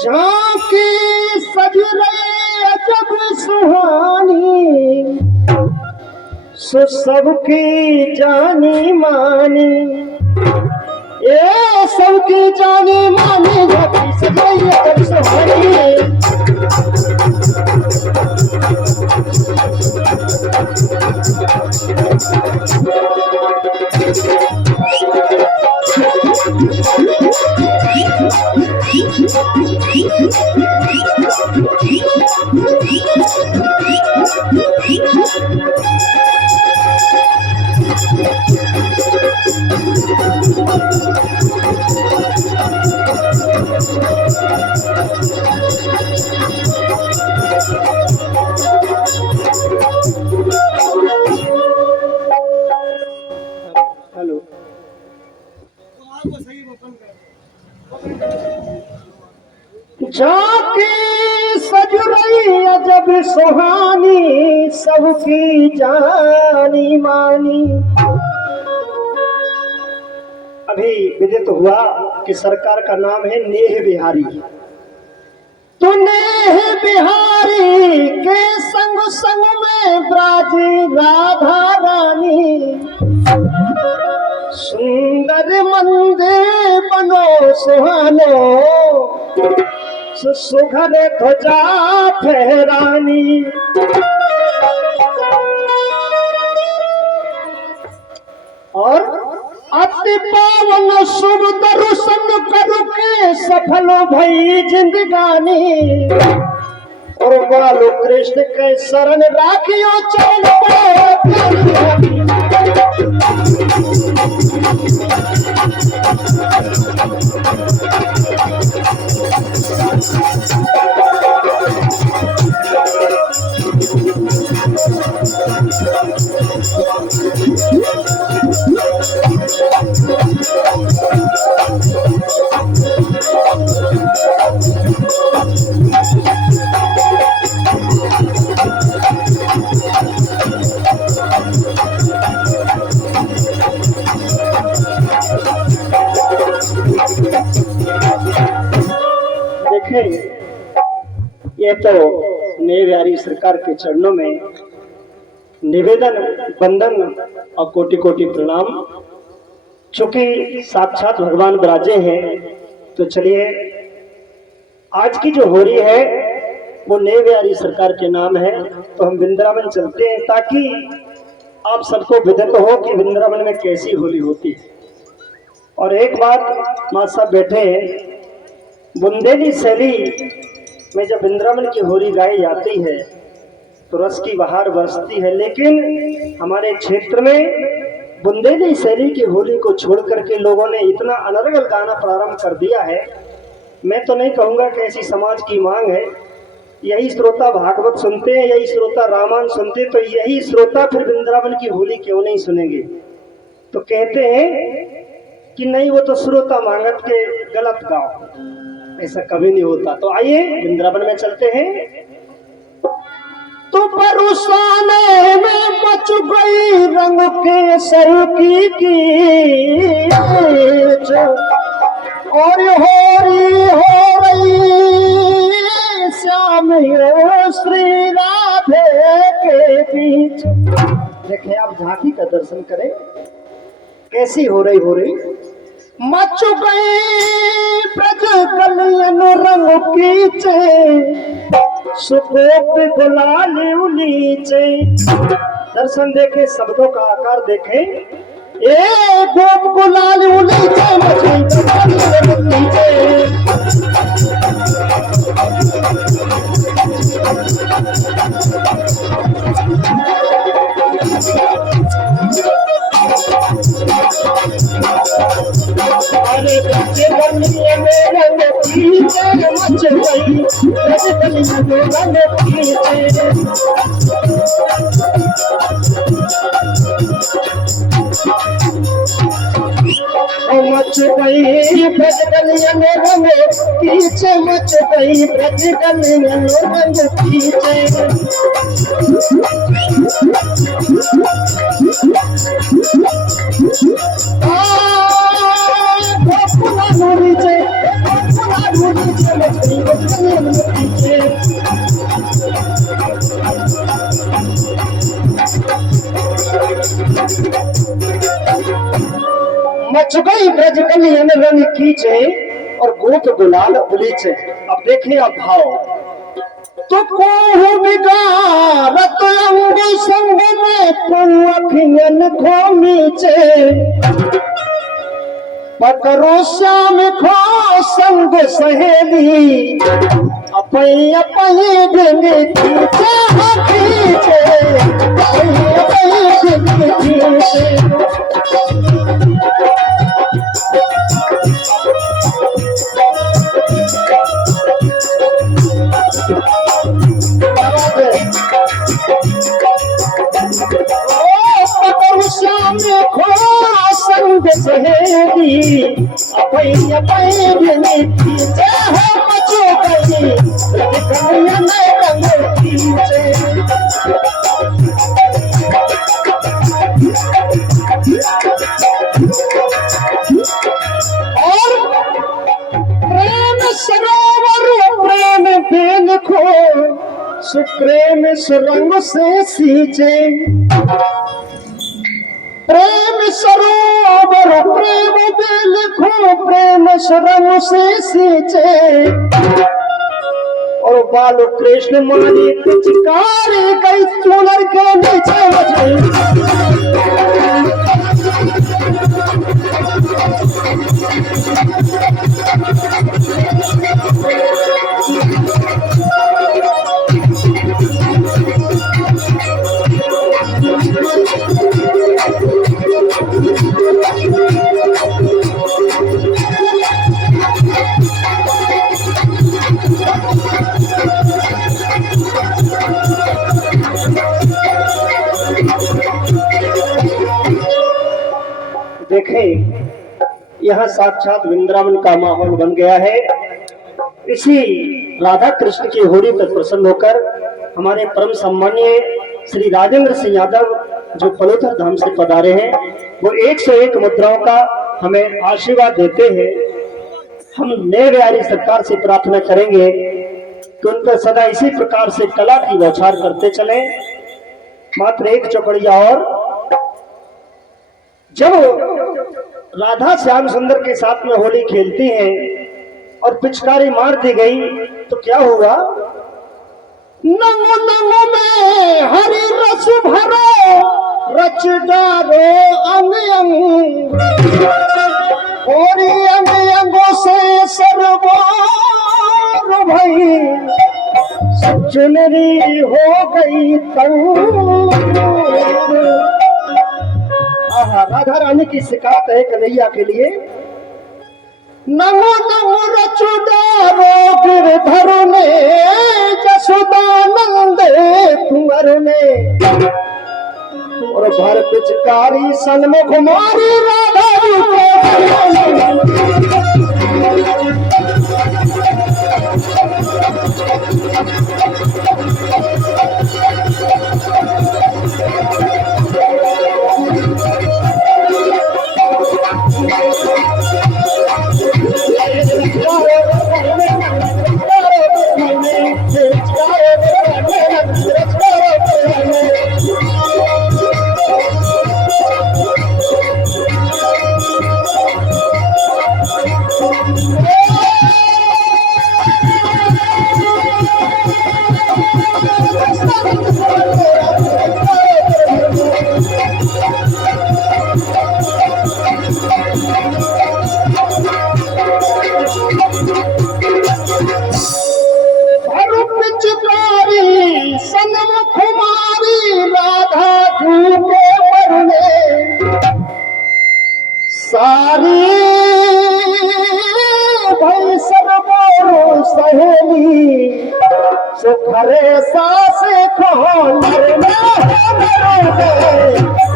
झांकी सज रही अजब सुहानी, सो सबकी जानी मानी, ये सबकी जानी मानी, झांकी सज रही अजब सुहानी। झांकी सज रही अजब सुहानी, सबकी जानी मानी। अभी विदित हुआ कि सरकार का नाम है नेह बिहारी। तो नेह बिहारी के संग संग में ब्राज राधा रानी, सुंदर मंदिर बनो सुहानो, सुघर ध्वजा फहरानी। और अति पावन शुभ दर्शन करके सफल भई जिंदगानी, और बोलो कृष्ण के शरण राखियो चरण ये तो नेह बिहारी सरकार के चरणों में निवेदन, वंदन और कोटि कोटि प्रणाम। चूंकि साक्षात भगवान विराजे हैं, तो चलिए आज की जो होरी है वो नेह बिहारी सरकार के नाम है। तो हम वृंदावन चलते हैं ताकि आप सबको विदित हो कि वृंदावन में कैसी होली होती है। और एक बात, माँ साहब बैठे हैं, बुंदेली शैली में जब वृंदावन की होली गाई जाती है तो रस की बहार बरसती है, लेकिन हमारे क्षेत्र में बुंदेली शैली की होली को छोड़ करके लोगों ने इतना अनर्गल गाना प्रारंभ कर दिया है। मैं तो नहीं कहूँगा कि ऐसी समाज की मांग है। यही श्रोता भागवत सुनते हैं, यही श्रोता रामायण सुनते, तो यही श्रोता फिर वृंदावन की होली क्यों नहीं सुनेंगे। तो कहते हैं कि नहीं, वो तो श्रोता मांगत के गलत गाओ, ऐसा कभी नहीं होता। तो आइए वृंदावन में चलते हैं। तो परुसाने में मच गई रंग के सर की और होरी हो रही श्याम श्री राधे के बीच। देखें आप, झांकी का दर्शन करें कैसी हो रही मच गई ब्रज कलियन रंग कीचे, सुकोप गुलाल नीचे। दर्शन देखे, शब्दों का आकार देखे, ए गोप गुलाल नीचे मची नीचे। अरे बच्चे बनिए मेरे पीछे मच गई बच्चे बनिए मेरे पीछे। मच गई ब्रज कलियन रंग पीछे, मच गई ब्रज कलियन रंग पीछे। मच गई ब्रज कलियन रंग कीचे और गोप गुलाल उलीचे। अब देखिए अब भाव। तो कोहु बिगाड़त अंग संग में तू अखियन खो नीचे, पकड़ो श्याम खो संग सहेली अपई अपई ढंग खींचे खींचे अपई अपई ढंग खींचे। श्याम खो संग सहेली अपई अपई ढंग खींचे मचो गई कलियन रंग खींचे। और प्रेम सरोवर प्रेम बेन खो सुप्रेम सुरंग से सींचे। प्रेम सरोवर प्रेम बेन खो प्रेम सुरंग से सींचे। और बाल कृष्ण मानी पिचकारी गई चूनर के नीचे देखें, यहाँ साक्षात वृंदावन का माहौल बन गया है। इसी राधा कृष्ण की होली पर प्रसन्न होकर हमारे परम सम्मानीय श्री राजेंद्र सिंह यादव जो पलोथर धाम से पधारे हैं, वो 101 मुद्राओं का हमें आशीर्वाद देते हैं। हम नए बिहारी सरकार से प्रार्थना करेंगे कि उन पर सदा इसी प्रकार से कला की बौछार करते चले। मात्र एक चौकड़िया और। जब राधा श्याम सुंदर के साथ में होली खेलती हैं और पिचकारी मार दी गई तो क्या हुआ? नमो नमो में हरि रस भरो रच डालो अंग अंग और अंग अंगों से सरवार भई चुनरी हो गई तंग। राधा रानी की शिकायत है कन्हैया के लिए। नमो नमो रचुडारो गिरधर ने जसोदानंद कुंवर ने और भर पिचकारी सन्मुख मारी राधा सारी भाई सरबोरो सहेली सुखरे सास खो नरने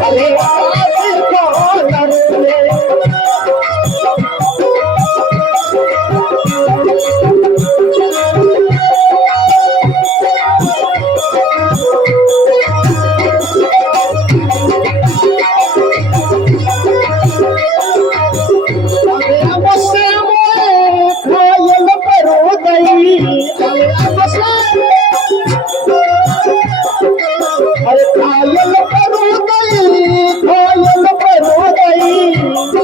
अरे सास खो नरने घायल पर गई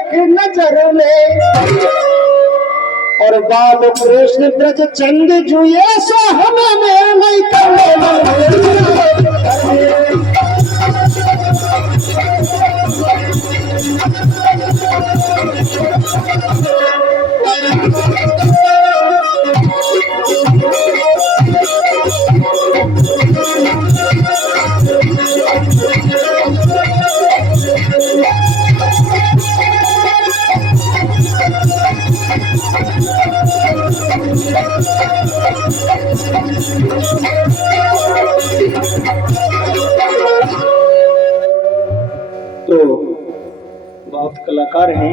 एक नजर में। और बाल कृष्ण ब्रज चंद जुए सो हमें नहीं करने तो बहुत कलाकार हैं,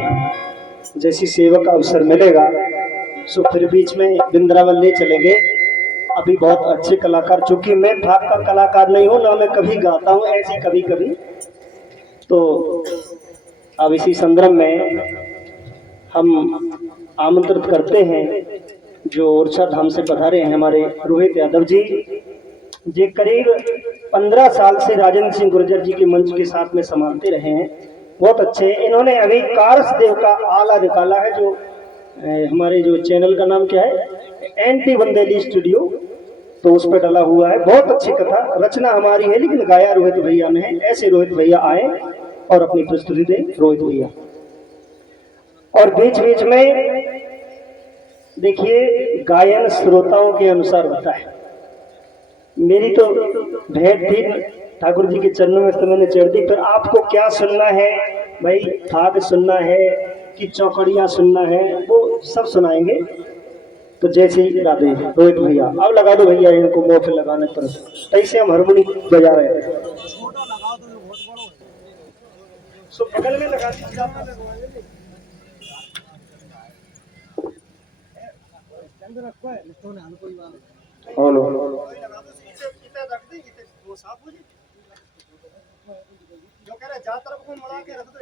जैसी सेवा का अवसर मिलेगा सो फिर बीच में वृंदावन ले चलेंगे। अभी बहुत अच्छे कलाकार, चूंकि मैं भाग का कलाकार नहीं हूँ ना, मैं कभी गाता हूँ ऐसे कभी कभी। तो अब इसी संदर्भ में हम आमंत्रित करते हैं जो ओरछा धाम से पधारे हैं हमारे रोहित यादव जी। ये करीब 15 साल से राजेंद्र सिंह गुर्जर जी के मंच के साथ में संभालते रहे हैं, बहुत अच्छे। इन्होंने अभी कारस देव का आला निकाला है, जो हमारे जो चैनल का नाम क्या है, एंटी बंदेली स्टूडियो, तो उस पर डला हुआ है। बहुत अच्छी कथा, रचना हमारी है लेकिन गाया रोहित भैया ने है। ऐसे रोहित भैया आए और अपनी प्रस्तुति दें रोहित भैया। और बीच बीच में देखिए गायन श्रोताओं के अनुसार होता है। मेरी तो भेंट थी ठाकुर जी के चरणों में, तो मैंने चढ़ दी। फिर आपको क्या सुनना है भाई, थाग सुनना है कि चौकड़ियाँ सुनना है, वो सब सुनाएंगे। तो जैसे ही राधे रोहित भैया, अब लगा दो भैया इनको मोफे लगाने पर। कैसे हम हारमोनी बजा रहे थे, सो बगल में लगा दीजिए। हेलो जो कह रहे जा तरफ को मुड़ा के रख दो।